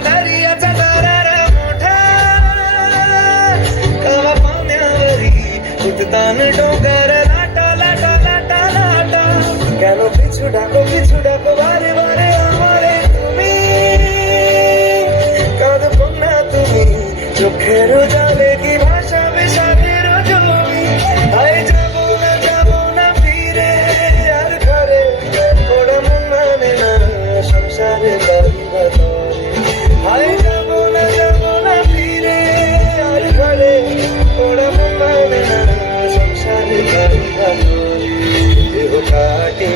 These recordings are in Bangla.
दर्याचा दरारा मोठा कवा पाण्यावरी उठतान डोंगर लाटा लाटा लाटा लाटा কেন পিছু ডাকো বারে বারে আমারে তুমি কাঁদবো না তুমি চোখের জলে কি ভাসাবে সাথের জমি আই যাব না ফিরে আর ঘরে ওরা মন মানে না সংসারে দাঁড়িয়ে হাই যাব না ফিরে আর ঘরে ওরা মন মানে না সংসারে দেহ কাটি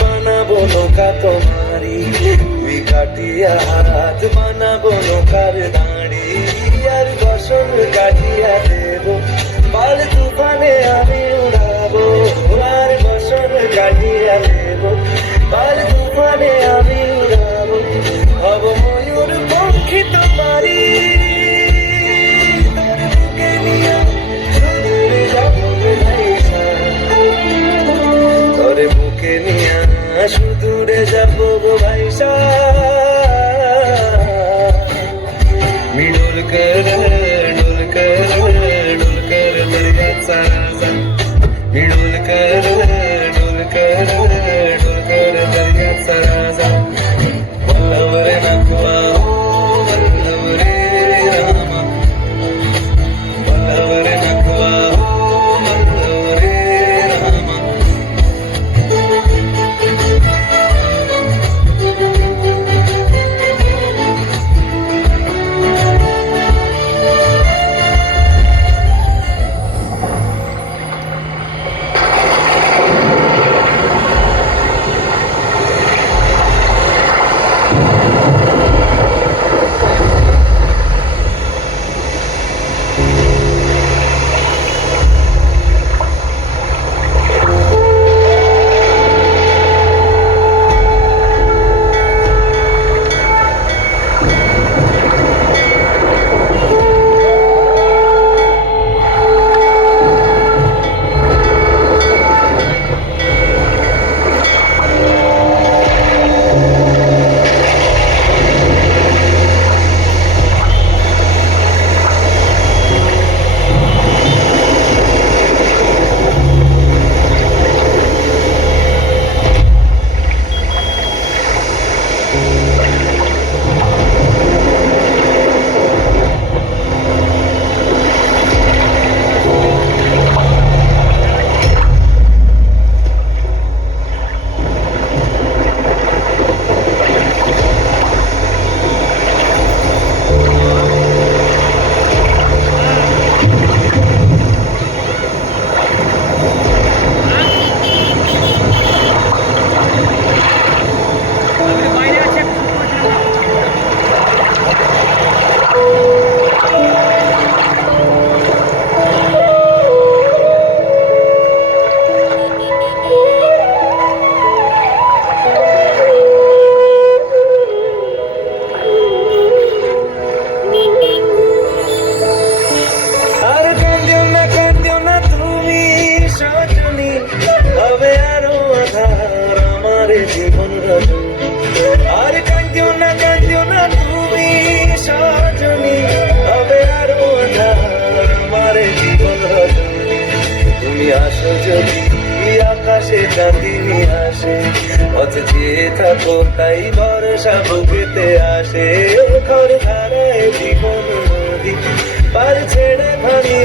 বানাবো নৌকা তোমারি তুই কাটিয়া হাত বানাবো নৌকার দাঁড়ি আর বসন কাটিয়া দেব পাল তুফানে আমি উড়াবো আর বসন কাটিয়া দেব পাল তুফানে আমি উড়াবো হব ময়ূর পঙ্খী তোমারি তোর বুকে নিয়ে সুদূরে যাবো ভাইসা তোর বুকে নিয়ে সুদূরে যাবো ভাইসা डोल कर दर्याचा राजा मी डोल कर दर्याचा राजा वल्लवरे नकवा वल्लवरे रामा वल्लवरे नकवा वल्लवरे रामा জীবন আর কাঁদিও না তুমি সজনী হবে আরো আমার জীবন রজনী তুমি আসো যদি আকাশে চাঁদিনী আসে পথ চেয়ে থাকো তাই ভরসা বুকেতে আসে ঘর ধারায় জীবন নদী পার ছেড়ে ভারী